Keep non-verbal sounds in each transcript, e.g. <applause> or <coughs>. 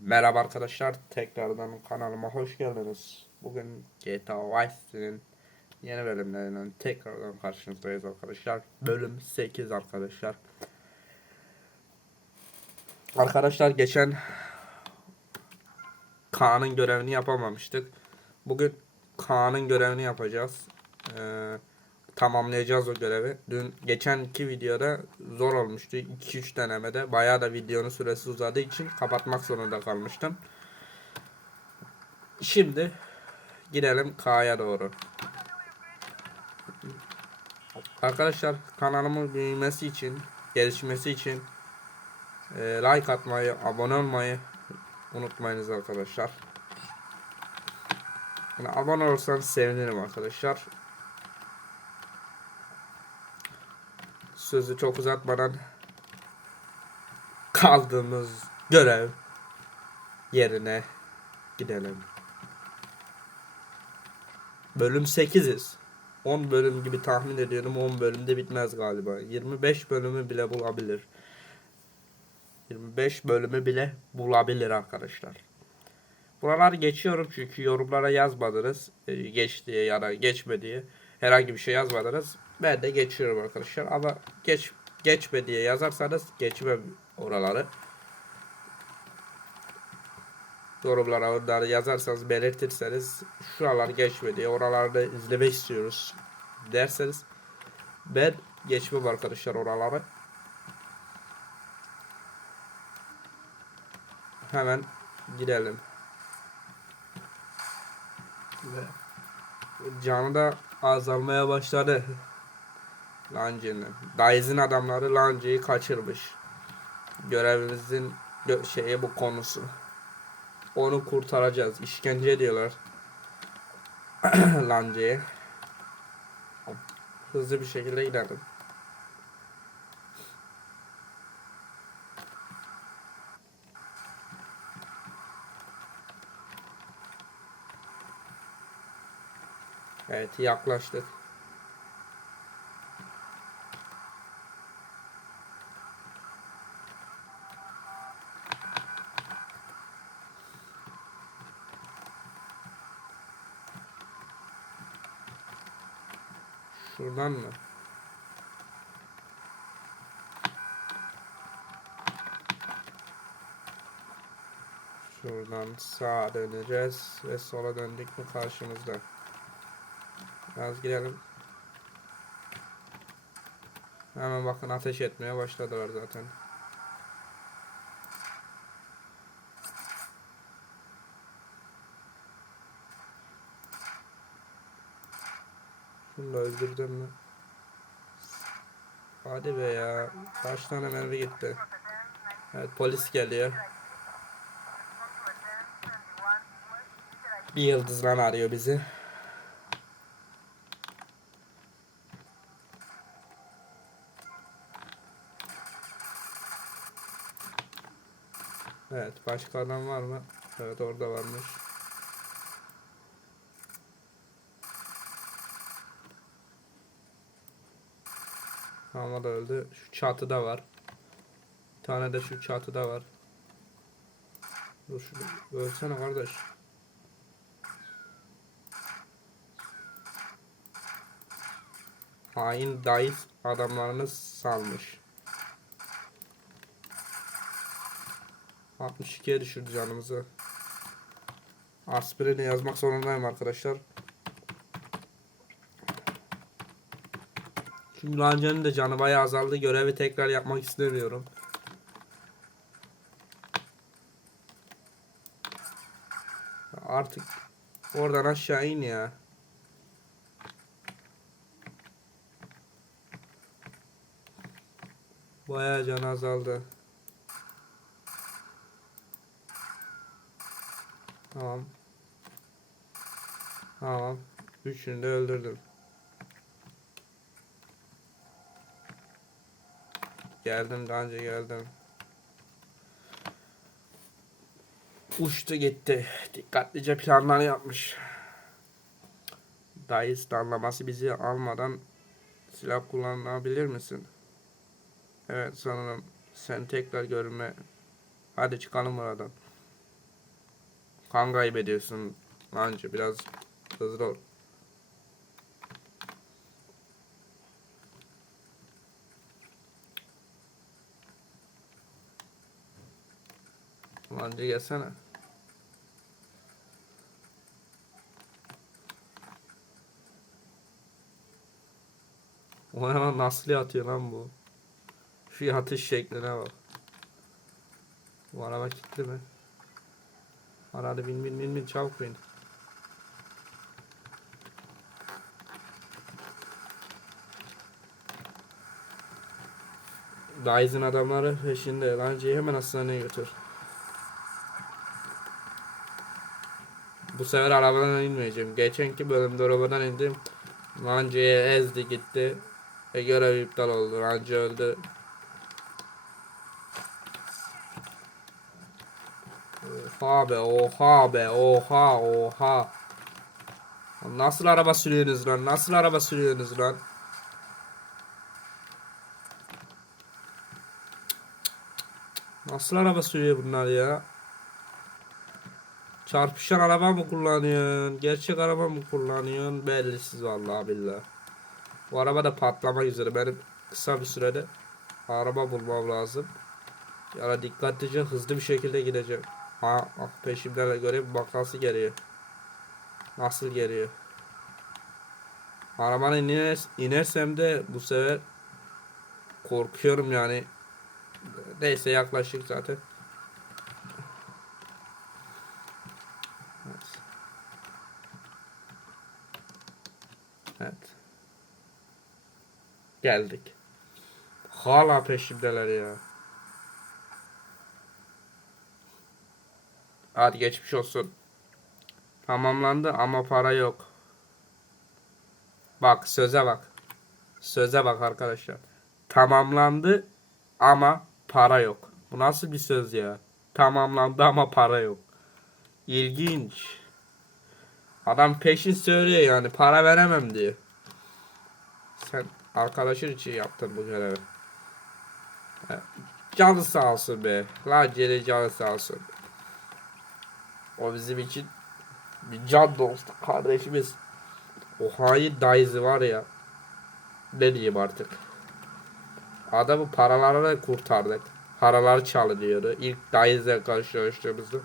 Merhaba arkadaşlar, tekrardan kanalıma hoş geldiniz. Bugün GTA Vice City'nin yeni bölümlerinden tekrardan karşınızdayız arkadaşlar. Bölüm 8 arkadaşlar. Arkadaşlar geçen Kaan'ın görevini yapamamıştık. Bugün Kaan'ın görevini yapacağız. Ee, tamamlayacağız o görevi. Dün geçenki videoda zor olmuştu. 2-3 denemede. Bayağı da videonun süresi uzadığı için kapatmak zorunda kalmıştım. Şimdi gidelim K'ya doğru. Arkadaşlar kanalımın büyümesi için, gelişmesi için e, like atmayı, abone olmayı unutmayınız arkadaşlar. Yani abone olursanız sevinirim arkadaşlar. Sözü çok uzatmadan kaldığımız görev yerine gidelim. Bölüm 8'iz. 10 bölüm gibi tahmin ediyorum 10 bölümde bitmez galiba. 25 bölümü bile bulabilir. 25 bölümü bile bulabilir arkadaşlar. Buralar geçiyorum çünkü yorumlara yazmadınız. Ee, Geç diye ya da geçme diye. Herhangi bir şey yazmadınız. Ben de geçiyorum arkadaşlar. Ama geç geçme diye yazarsanız geçmem oraları. Yorumlara onları yazarsanız belirtirseniz şuralar geçme diye oralarda izlemek istiyoruz derseniz ben geçmem arkadaşlar oraları. Hemen gidelim. Ve canı da azalmaya başladı. Lancı'nın. Dayız'ın adamları Lancı'yı kaçırmış. Görevimizin gö- şeyi bu konusu. Onu kurtaracağız. İşkence ediyorlar. <clears throat> Lancı'ya. Hızlı bir şekilde gidelim. Evet yaklaştık. Şuradan mı? Şuradan sağa döneceğiz ve sola döndük mü karşımızda. Biraz girelim. Hemen bakın ateş etmeye başladılar zaten. Şunu da öldürdüm mü? Hadi be ya. Kaç tane mermi gitti. Evet polis geliyor. Bir yıldızla arıyor bizi. Evet başka adam var mı? Evet orada varmış. Tamam da öldü. Şu çatıda var. Bir tane de şu çatıda var. Dur şunu ölsene kardeş. Hain dayız adamlarını salmış. 62'ye düşürdü canımızı. Aspirini yazmak zorundayım arkadaşlar. Çünkü Lanca'nın da canı bayağı azaldı. Görevi tekrar yapmak istemiyorum. Artık oradan aşağı in ya. Bayağı can azaldı. Tamam. Tamam. Üçünü de öldürdüm. Geldim daha önce geldim. Uçtu gitti. Dikkatlice planlar yapmış. Dayı anlaması bizi almadan silah kullanabilir misin? Evet sanırım sen tekrar görünme. Hadi çıkalım buradan. Kan kaybediyorsun. Anca biraz hızlı ol. Anca gelsene. O ne lan nasıl yatıyor lan bu? Şu yatış şekline bak. Bu araba kilitli mi? Hadi bin bin bin bin çabuk bin. Dyson adamları peşinde. Lancayı hemen hastaneye götür. Bu sefer arabadan inmeyeceğim. Geçenki bölümde arabadan indim. Lancayı ezdi gitti. E görev iptal oldu. Lanca öldü. Oha be oha be oha oha. Nasıl araba sürüyorsunuz lan? Nasıl araba sürüyorsunuz lan? Nasıl araba sürüyor bunlar ya? Çarpışan araba mı kullanıyorsun? Gerçek araba mı kullanıyorsun? Bellisiz vallahi billahi. Bu araba da patlamak üzere. Benim kısa bir sürede araba bulmam lazım. Yani dikkatlice hızlı bir şekilde gideceğim. Ha bak peşimden göre bakası geliyor. Nasıl geliyor? Arabanın iner, inersem de bu sefer korkuyorum yani. Neyse yaklaşık zaten. Evet. Evet. Geldik. Hala peşimdeler ya. Hadi geçmiş olsun. Tamamlandı ama para yok. Bak söze bak. Söze bak arkadaşlar. Tamamlandı ama para yok. Bu nasıl bir söz ya? Tamamlandı ama para yok. İlginç. Adam peşin söylüyor yani para veremem diyor. Arkadaşın için yaptın bu görevi. Canı sağ olsun be. La Cele canı sağ olsun. O bizim için bir can dostu kardeşimiz. O hain dayısı var ya. Ne diyeyim artık. Adamı paralarını kurtardık. Paralar çalınıyordu. İlk dayızla karşılaştığımızda.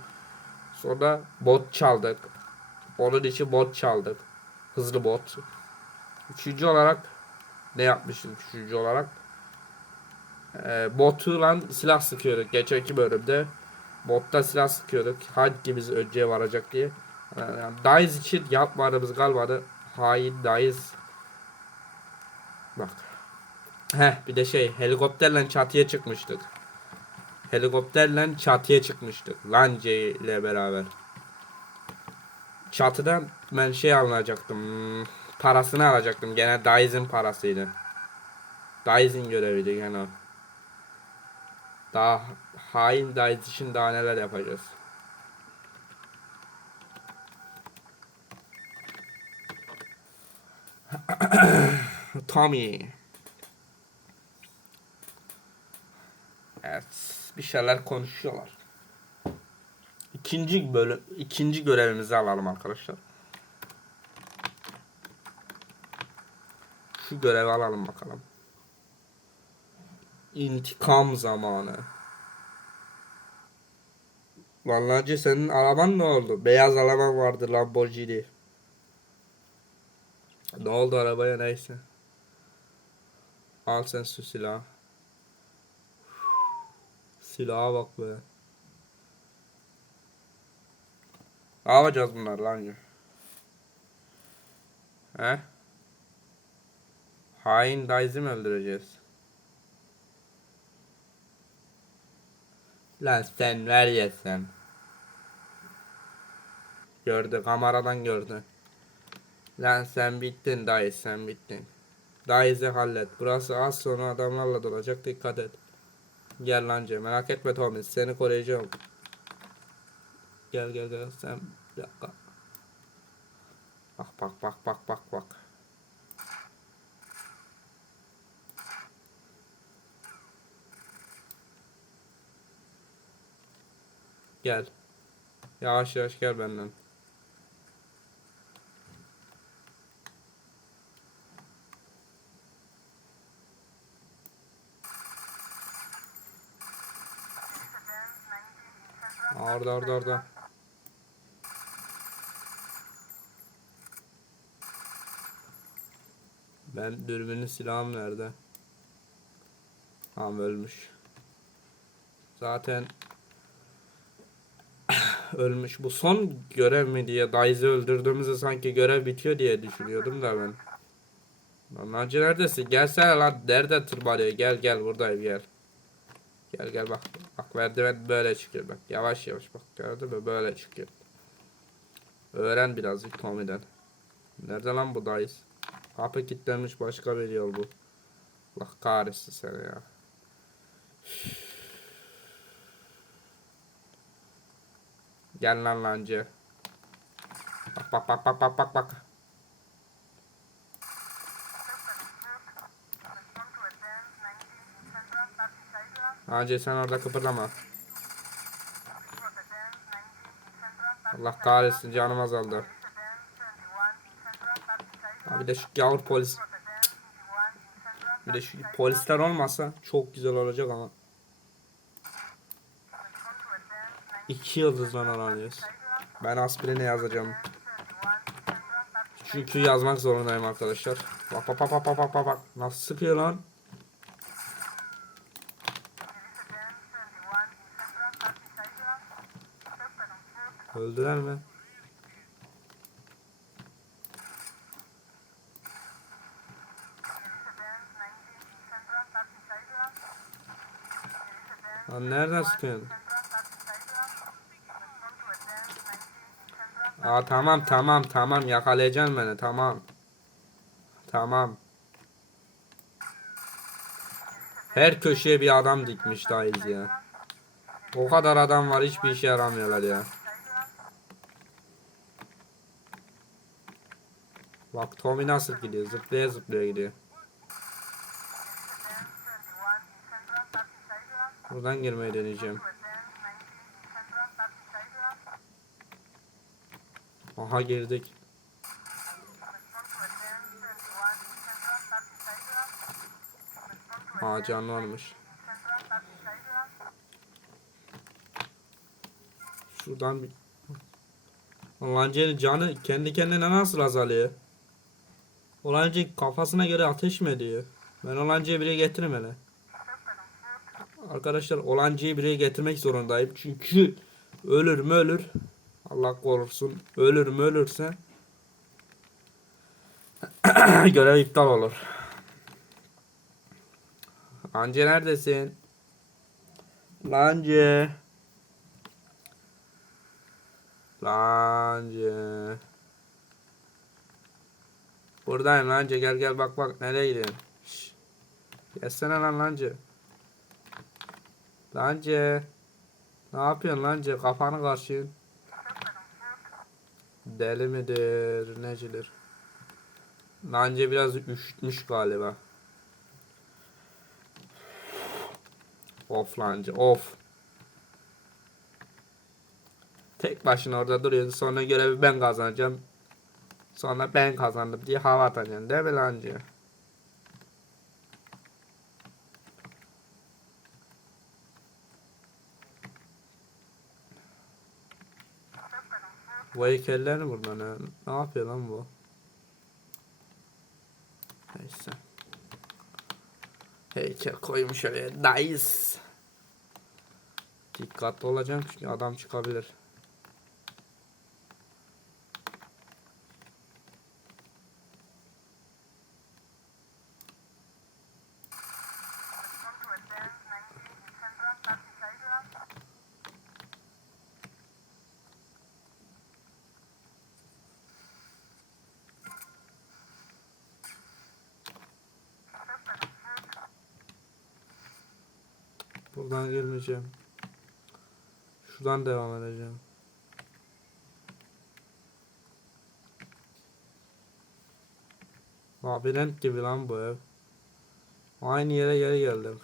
Sonra bot çaldık. Onun için bot çaldık. Hızlı bot. Üçüncü olarak ne yapmışım üçüncü olarak? Ee, botuyla silah sıkıyorduk. Geçenki bölümde botta silah sıkıyorduk. Hangimiz önceye varacak diye. Yani Dice için yapmadığımız kalmadı. Hain Dice. Bak. Heh bir de şey helikopterle çatıya çıkmıştık. Helikopterle çatıya çıkmıştık. Lance ile beraber. Çatıdan ben şey alacaktım. Parasını alacaktım. Gene Dyson parasıydı. Dyson göreviydi gene. Daha hain Dyson için daha neler yapacağız. <coughs> Tommy. Evet, bir şeyler konuşuyorlar. İkinci bölüm, ikinci görevimizi alalım arkadaşlar. Şu görevi alalım bakalım. İntikam zamanı. Vallahi senin araban ne oldu? Beyaz araban vardı Lamborghini. Ne oldu arabaya neyse. Al sen şu silahı. Silaha bak be. Ne yapacağız bunlar lan? He? Hain Daizi mi öldüreceğiz? Lan sen ver ya sen. Gördü kameradan gördü. Lan sen bittin Daiz sen bittin. Daiz'i hallet. Burası az sonra adamlarla dolacak dikkat et. Gel lan Cem. Merak etme Tommy. Seni koruyacağım. Gel gel gel. Sen bir dakika. Bak bak bak bak bak bak. Gel. Yavaş yavaş gel benden. Orada orada orada. Ben dürbünün silahım nerede? Tamam ölmüş. Zaten ölmüş. Bu son görev mi diye Daizi öldürdüğümüzde sanki görev bitiyor diye düşünüyordum da ben. Lan Naci neredesin? Gelsene lan. Nerede tırmanıyor? Gel gel buradayım gel. Gel gel bak. Bak merdiven böyle çıkıyor bak. Yavaş yavaş bak. Gördün mü? Böyle çıkıyor. Öğren birazcık Tommy'den. Nerede lan bu Daiz? Kapı kilitlenmiş başka bir yol bu. Allah kahretsin seni ya. Gel lan lancı. Bak bak bak bak bak bak bak. Lancı sen orada kıpırdama. Allah kahretsin canım azaldı. Bir de şu gavur polis. Bir de şu polisler olmasa çok güzel olacak ama. İki yıldızdan aranıyoruz. Ben aspirine yazacağım. Çünkü yazmak zorundayım arkadaşlar. Bak bak bak bak bak bak bak. Nasıl sıkıyor lan? Öldüler mi? Lan nereden sıkıyorsun? Aa tamam tamam tamam yakalayacaksın beni tamam. Tamam. Her köşeye bir adam dikmiş dayız ya. O kadar adam var hiçbir işe yaramıyorlar ya. Bak Tommy nasıl gidiyor zıplaya zıplaya gidiyor. Buradan girmeyi deneyeceğim. Aha girdik. Aa can varmış. Şuradan bir... Olancı'nın canı kendi kendine nasıl azalıyor? Olancı kafasına göre ateş mi ediyor? Ben Olancı'yı bile getiririm hele. Arkadaşlar Olancı'yı bile getirmek zorundayım. Çünkü ölür mü ölür. Allah korusun. Ölür mü ölürse <clears throat> görev iptal olur. Lancı neredesin? Lancı. Lancı. Buradayım Lancı gel gel bak bak nereye gidiyorsun? Şşş. Gelsene lan Lancı. Lancı. Ne yapıyorsun Lancı? Kafanı karşıyın. Deli midir? Necidir? Lancı biraz üşütmüş galiba. Of lancı of. Tek başına orada duruyordu. Sonra görevi ben kazanacağım. Sonra ben kazandım diye hava atacaksın değil mi lancı? Bu heykeller ne burada ne? Ne yapıyor lan bu? Neyse. Heykel koymuş öyle. Nice. Dikkatli olacağım çünkü adam çıkabilir. Buradan girmeyeceğim. Şuradan devam edeceğim. Labirent gibi lan bu ev. Aynı yere geri geldim.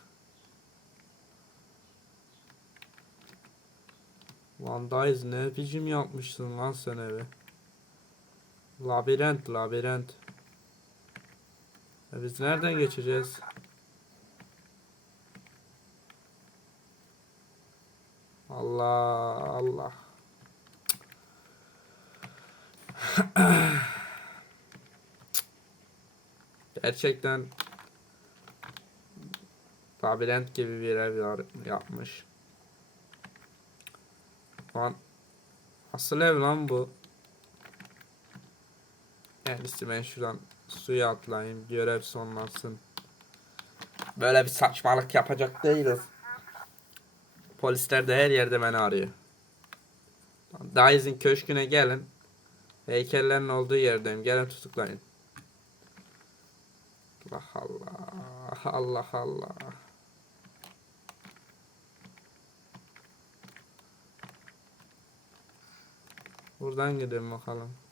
Van Dijk ne biçim yapmışsın lan sen evi. Labirent labirent. E biz nereden geçeceğiz? Allah Allah. Gerçekten labirent gibi bir ev yapmış. Lan asıl ev lan bu. En iyisi ben şuradan suya atlayayım. Görev sonlansın. Böyle bir saçmalık yapacak değiliz. Polisler de her yerde beni arıyor. Daiz'in köşküne gelin. Heykellerin olduğu yerdeyim. Gelin tutuklayın. Allah Allah. Allah Allah. Buradan gidelim bakalım.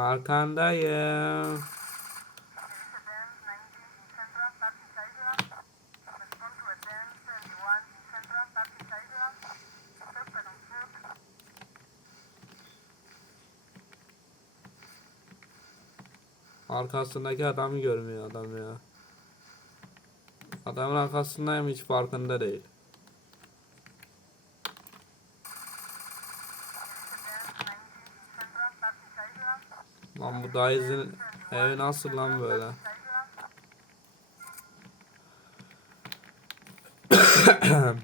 Arkandayım. Arkasındaki adamı görmüyor adam ya. Adamın arkasındayım hiç farkında değil. Bu Daiz'in evi nasıl lan böyle? <coughs>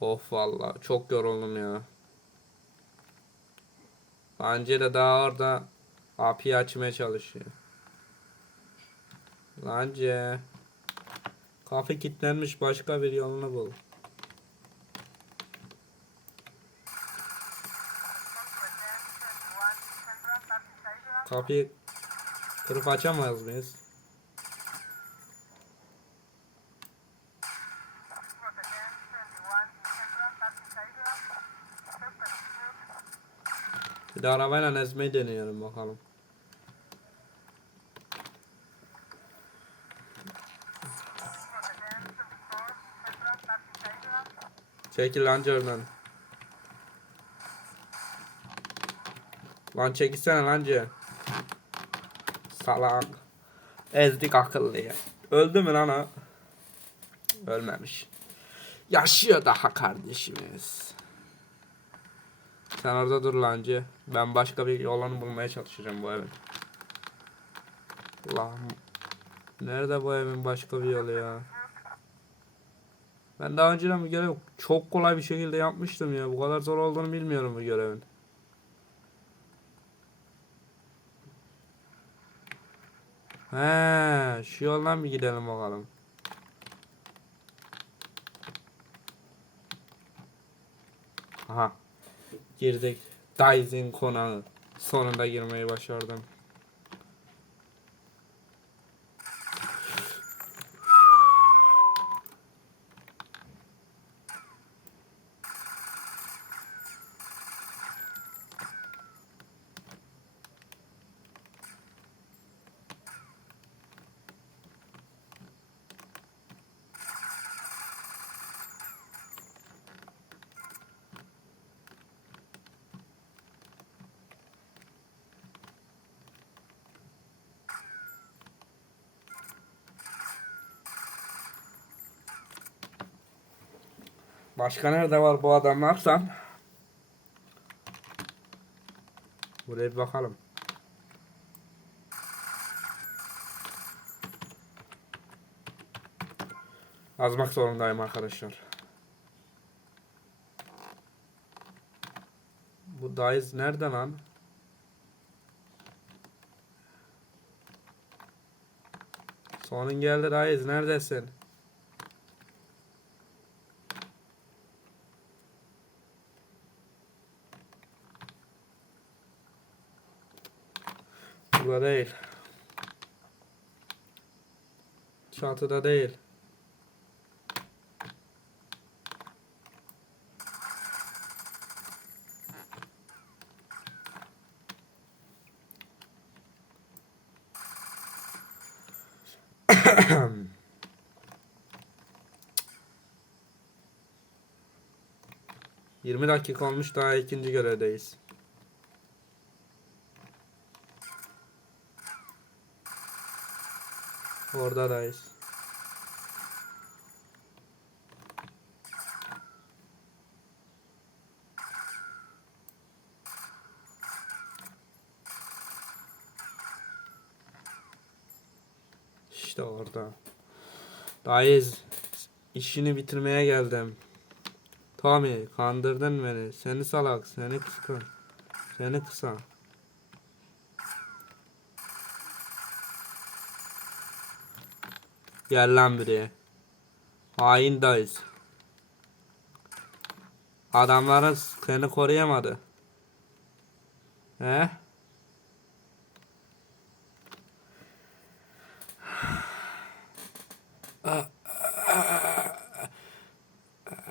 of valla çok yoruldum ya. De daha orada API açmaya çalışıyor. Bence kafe kilitlenmiş başka bir yolunu bul. Kapıyı kırıp açamaz mıyız? Bir de arabayla ezmeyi deneyelim bakalım. Çekil lan oradan. Lan çekilsene lan Cem. Salak. Ezdik akıllıyı. Öldü mü lan o? Ölmemiş. Yaşıyor daha kardeşimiz. Sen orada dur lancı. Ben başka bir yolunu bulmaya çalışacağım bu evin. Allah'ım. Nerede bu evin başka bir yolu ya? Ben daha önceden bu görevi çok kolay bir şekilde yapmıştım ya. Bu kadar zor olduğunu bilmiyorum bu görevin. He, şu yoldan bir gidelim bakalım. Aha. Girdik. Dyson konağı. Sonunda girmeyi başardım. Başka nerede var bu adamlarsan? Buraya bir bakalım. Azmak zorundayım arkadaşlar. Bu Daiz nerede lan? Sonun geldi Daiz neredesin? Burada değil. Çatıda değil. <coughs> Yirmi dakika olmuş daha ikinci görevdeyiz. Oradayız. İşte orada. Dayız. işini bitirmeye geldim. Tommy kandırdın beni. Seni salak. Seni kısa. Seni kısa. Gel lan buraya. Hain dayız. Adamların seni koruyamadı. He?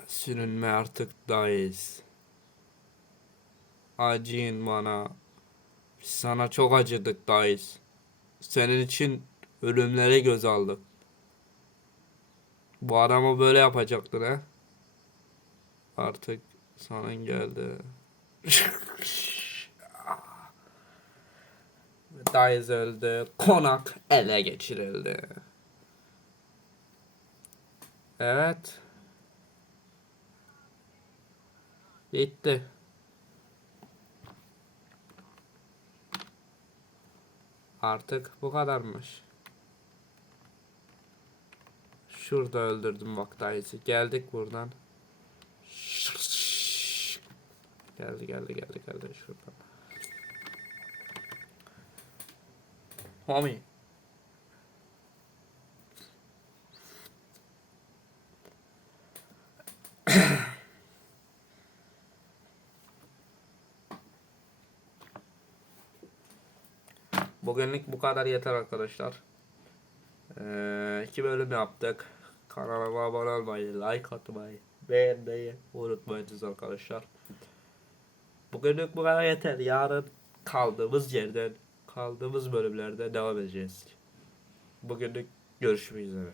Sürünme artık dayız. Acıyın bana. Biz sana çok acıdık dayız. Senin için ölümlere göz aldık. Bu adamı böyle yapacaktın he? Artık sana geldi. <laughs> Dayız öldü. Konak ele geçirildi. Evet. Bitti. Artık bu kadarmış. Şurada öldürdüm bak dayısı. Geldik buradan. Geldi geldi geldi geldi şuradan. Homie. Bugünlük bu kadar yeter arkadaşlar. Ee, iki bölüm yaptık. Kanalıma abone olmayı, like atmayı, beğenmeyi unutmayınız arkadaşlar. Bugünlük bu kadar yeter. Yarın kaldığımız yerden, kaldığımız bölümlerde devam edeceğiz. Bugünlük görüşmek üzere.